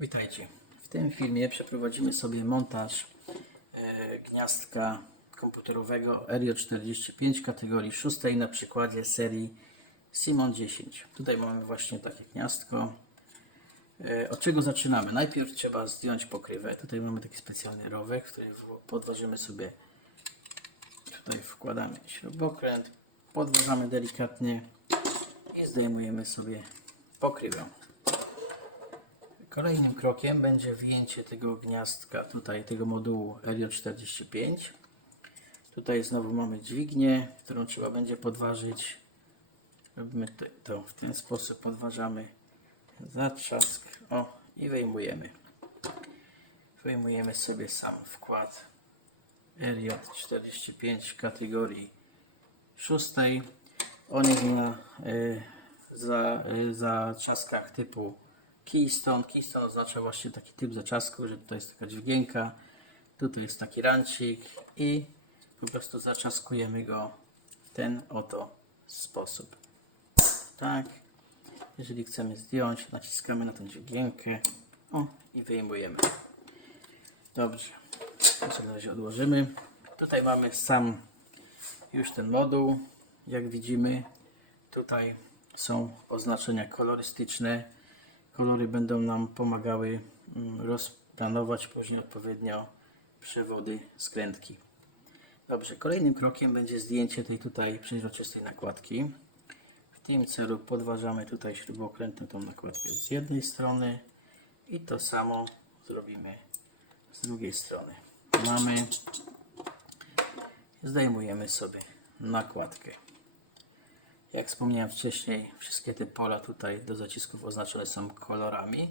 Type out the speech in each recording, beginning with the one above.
Witajcie. W tym filmie przeprowadzimy sobie montaż e, gniazdka komputerowego RJ45 kategorii 6 na przykładzie serii Simon 10. Tutaj mamy właśnie takie gniazdko. E, od czego zaczynamy? Najpierw trzeba zdjąć pokrywę. Tutaj mamy taki specjalny rowek, który podważymy sobie tutaj wkładamy śrubokręt, podważamy delikatnie i zdejmujemy sobie pokrywę. Kolejnym krokiem będzie wyjęcie tego gniazdka, tutaj tego modułu RJ45. Tutaj znowu mamy dźwignię, którą trzeba będzie podważyć. Robimy to, w ten sposób, podważamy zatrzask o, i wyjmujemy. Wyjmujemy sobie sam wkład RJ45 kategorii szóstej. On jest na y, za, y, zaczaskach typu Keystone. Keystone oznacza właśnie taki typ zaczasku, że tutaj jest taka dźwigienka, tutaj jest taki rancik i po prostu zaczaskujemy go w ten oto sposób. Tak. Jeżeli chcemy zdjąć, naciskamy na tę dźwigienkę o, i wyjmujemy. Dobrze. To na razie odłożymy. Tutaj mamy sam już ten moduł. Jak widzimy, tutaj są oznaczenia kolorystyczne. Kolory będą nam pomagały mm, rozplanować później odpowiednio przewody skrętki. Dobrze, kolejnym krokiem będzie zdjęcie tej tutaj przeźroczystej nakładki. W tym celu podważamy tutaj śrubokrętem tą nakładkę z jednej strony i to samo zrobimy z drugiej strony. Mamy, zdejmujemy sobie nakładkę. Jak wspomniałem wcześniej, wszystkie te pola tutaj do zacisków oznaczone są kolorami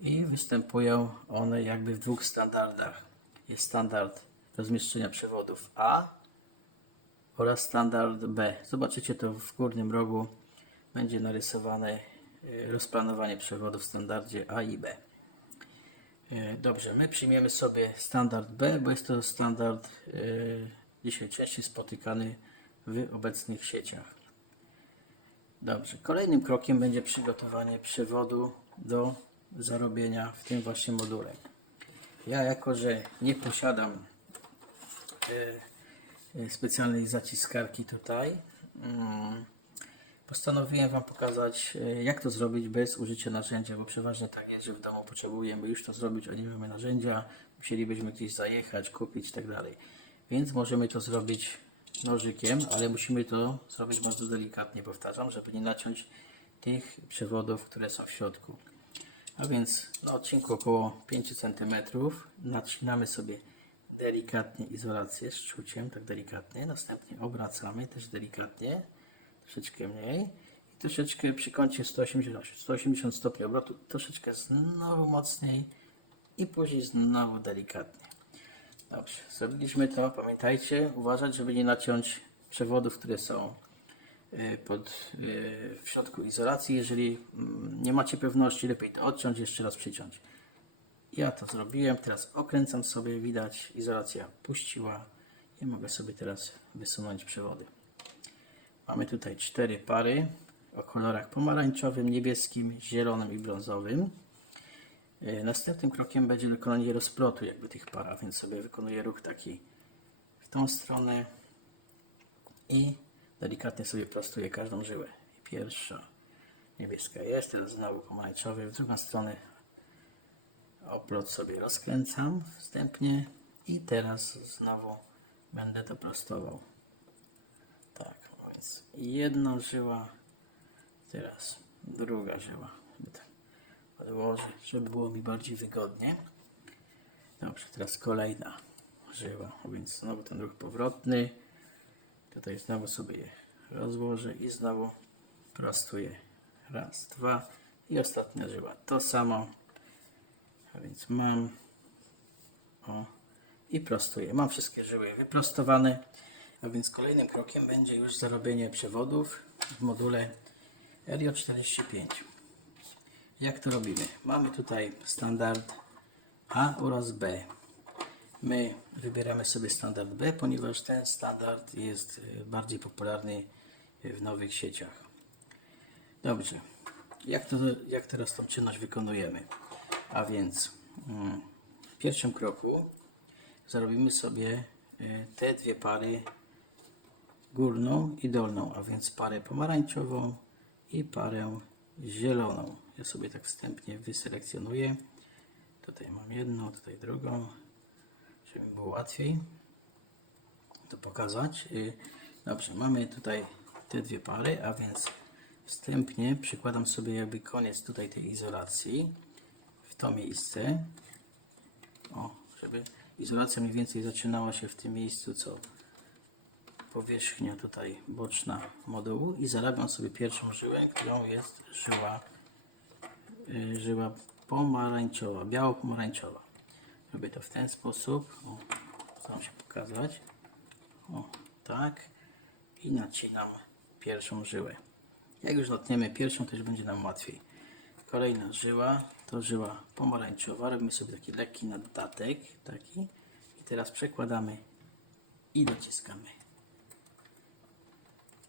i występują one jakby w dwóch standardach. Jest standard rozmieszczenia przewodów A oraz standard B. Zobaczycie to w górnym rogu. Będzie narysowane y, rozplanowanie przewodów w standardzie A i B. E, Dobrze, my przyjmiemy sobie standard B, bo jest to standard e, dzisiaj częściej spotykany w obecnych sieciach. Dobrze, kolejnym krokiem będzie przygotowanie przewodu do zarobienia w tym właśnie module. Ja jako, że nie posiadam e, e, specjalnej zaciskarki tutaj, mm, Postanowiłem Wam pokazać, e, jak to zrobić bez użycia narzędzia, bo przeważnie tak jest, że w domu potrzebujemy już to zrobić, a nie mamy narzędzia, musielibyśmy gdzieś zajechać, kupić i tak. Więc możemy to zrobić nożykiem, ale musimy to zrobić bardzo delikatnie, powtarzam, żeby nie naciąć tych przewodów, które są w środku. A więc na odcinku około 5 cm nacinamy sobie delikatnie izolację z czuciem, tak delikatnie. Następnie obracamy też delikatnie, troszeczkę mniej i troszeczkę przy kącie 180, 180 stopni obrotu, troszeczkę znowu mocniej i później znowu delikatnie. Dobrze, zrobiliśmy to. Pamiętajcie, uważać, żeby nie naciąć przewodów, które są y, pod, y, w środku izolacji. Jeżeli mm, nie macie pewności, lepiej to odciąć, jeszcze raz przyciąć. Ja to zrobiłem, teraz okręcam sobie, widać, izolacja puściła i mogę sobie teraz wysunąć przewody. Mamy tutaj cztery pary o kolorach pomarańczowym, niebieskim, zielonym i brązowym. E, Następnym krokiem będzie wykonanie rozplotu jakby tych par, a więc sobie wykonuję ruch taki w tą stronę i delikatnie sobie prostuję każdą żyłę. Pierwsza niebieska jest, teraz znowu pomarańczowy, w drugą stronę oplot sobie rozkręcam wstępnie i teraz znowu będę to prostował. Tak, a więc jedna żyła, teraz druga żyła. Odłożę, żeby było mi bardziej wygodnie. Dobrze, teraz kolejna żyła, więc znowu ten ruch powrotny. Tutaj znowu sobie je rozłożę i znowu prostuję. Raz, dwa i ostatnia żyła. To samo. A więc mam o, i prostuję. Mam wszystkie żyły wyprostowane, a więc kolejnym krokiem będzie już zarobienie przewodów w module RJ45. Jak to robimy? Mamy tutaj standard A oraz B. My wybieramy sobie standard B, ponieważ ten standard jest e, bardziej popularny w nowych sieciach. Dobrze. Jak, to, jak teraz tą czynność wykonujemy? A więc mm, w pierwszym kroku zrobimy sobie y, te dwie pary górną i dolną, a więc parę pomarańczową i parę zieloną. Ja sobie tak wstępnie wyselekcjonuję. Tutaj mam jedną, tutaj drugą, żeby było łatwiej to pokazać. Y, Dobrze, mamy tutaj te dwie pary, a więc wstępnie przykładam sobie jakby koniec tutaj tej izolacji w to miejsce. O, żeby izolacja mniej więcej zaczynała się w tym miejscu, co powierzchnia tutaj boczna modułu i zarabiam sobie pierwszą żyłę, którą jest żyła, żyła pomarańczowa, biało-pomarańczowa. Robię to w ten sposób. O, się pokazać. O, tak. I nacinam pierwszą żyłę. Jak już natniemy pierwszą, też będzie nam łatwiej. Kolejna żyła to żyła pomarańczowa. Robimy sobie taki lekki naddatek. Taki. I teraz przekładamy i dociskamy.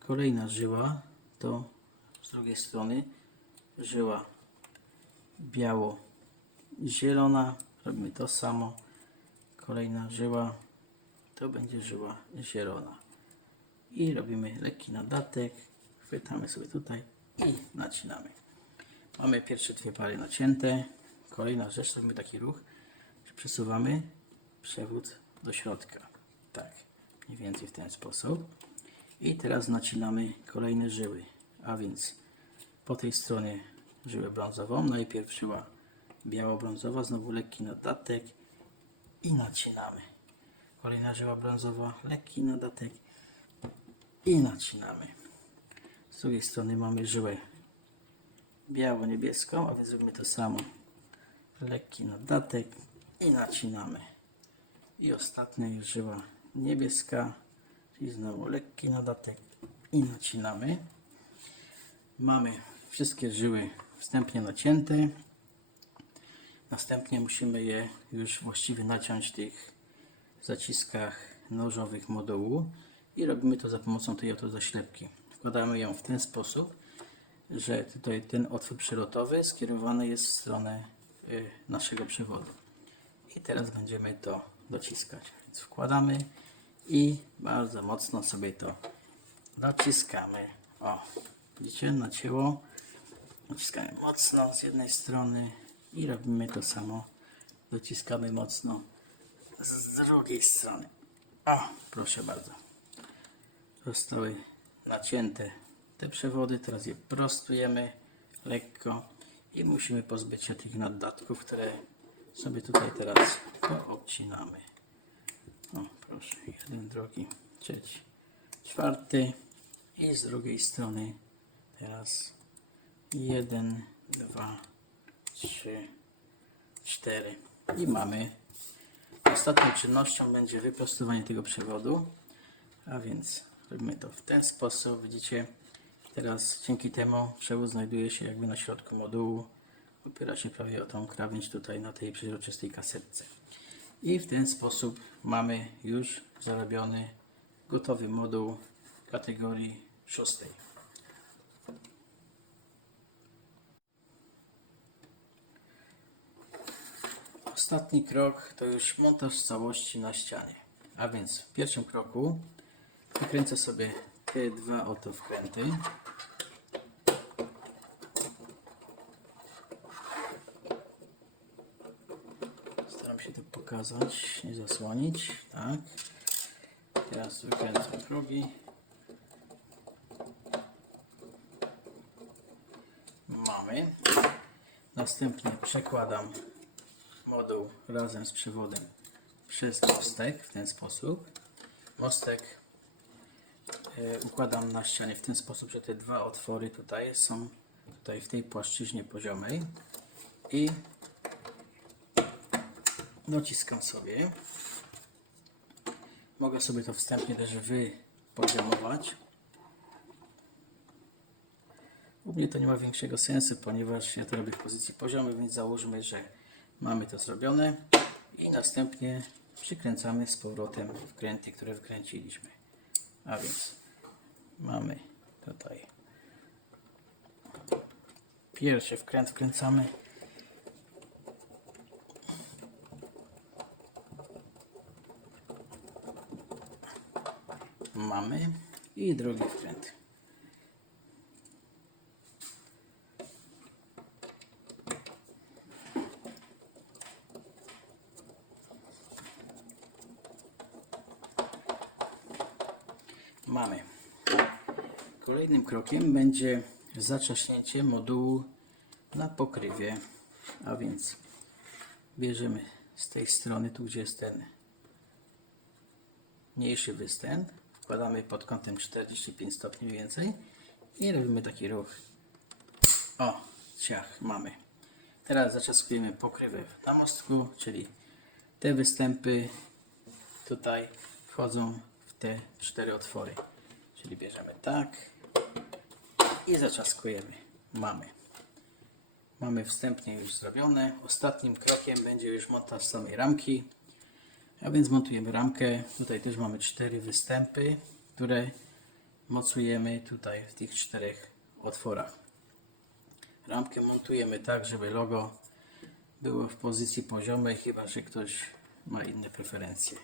Kolejna żyła to z drugiej strony żyła biało-zielona. Robimy to samo. Kolejna żyła to będzie żyła zielona. I robimy lekki nadatek. Chwytamy sobie tutaj i nacinamy. Mamy pierwsze dwie pary nacięte. Kolejna rzecz, robimy taki ruch, że przesuwamy przewód do środka. Tak, mniej więcej w ten sposób. I teraz nacinamy kolejne żyły. A więc po tej stronie żyłę brązową. Najpierw żyła biało-brązowa, znowu lekki nadatek i nacinamy. Kolejna żyła brązowa, lekki nadatek i nacinamy. Z drugiej strony mamy żyłę biało-niebieską, a więc zrobimy to samo. Lekki nadatek i nacinamy. I ostatnia żyła niebieska, czyli znowu lekki nadatek i nacinamy. Mamy wszystkie żyły wstępnie nacięte. Następnie musimy je już właściwie naciąć w tych zaciskach nożowych modułu i robimy to za pomocą tej oto zaślepki. Wkładamy ją w ten sposób, że tutaj ten otwór przelotowy skierowany jest w stronę y, naszego przewodu. I teraz będziemy to dociskać. Więc wkładamy i bardzo mocno sobie to dociskamy. O, widzicie, nacięło. Dociskamy mocno z jednej strony i robimy to samo. Dociskamy mocno z drugiej strony. O, proszę bardzo. Zostały nacięte te przewody. Teraz je prostujemy lekko i musimy pozbyć się tych naddatków, które sobie tutaj teraz poobcinamy. O, proszę, jeden, drugi, trzeci, czwarty i z drugiej strony teraz jeden, dwa, trzy, cztery. I mamy. Ostatnią czynnością będzie wyprostowanie tego przewodu. A więc robimy to w ten sposób. Widzicie teraz dzięki temu przewód znajduje się jakby na środku modułu. Opiera się prawie o tą krawędź tutaj na tej przeźroczystej kasetce. I w ten sposób mamy już zarobiony gotowy moduł kategorii szóstej Ostatni krok to już montaż całości na ścianie. A więc w pierwszym kroku wykręcę sobie te dwa oto wkręty. Staram się to pokazać, nie zasłonić. Tak. Teraz wykręcam drugi. Mamy. Następnie przekładam moduł razem z przewodem przez mostek w ten sposób. Mostek e, układam na ścianie w ten sposób, że te dwa otwory tutaj są tutaj w tej płaszczyźnie poziomej i dociskam sobie. Mogę sobie to wstępnie też wypoziomować. U mnie to nie ma większego sensu, ponieważ ja to robię w pozycji poziomej, więc załóżmy, że Mamy to zrobione i następnie przykręcamy z powrotem wkręty, które wkręciliśmy. A więc mamy tutaj pierwszy wkręt wkręcamy mamy i drugi wkręt Mamy. Kolejnym krokiem będzie zaczaśnięcie modułu na pokrywie, a więc bierzemy z tej strony, tu gdzie jest ten mniejszy występ, wkładamy pod kątem 45 stopni więcej i robimy taki ruch. O, ciach, mamy. Teraz zaczaskujemy pokrywę na mostku, czyli te występy tutaj wchodzą te cztery otwory. Czyli bierzemy tak i zaczaskujemy. Mamy. Mamy wstępnie już zrobione. Ostatnim krokiem będzie już montaż samej ramki. A więc montujemy ramkę. Tutaj też mamy cztery występy, które mocujemy tutaj w tych czterech otworach. Ramkę montujemy tak, żeby logo było w pozycji poziomej, chyba że ktoś ma inne preferencje.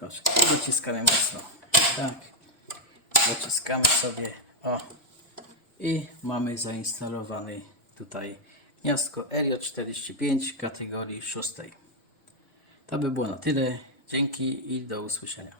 Proszę, dociskamy mocno. Tak. Dociskamy sobie. O. I mamy zainstalowany tutaj gniazdko RJ45 kategorii 6. To by było na tyle. Dzięki i do usłyszenia.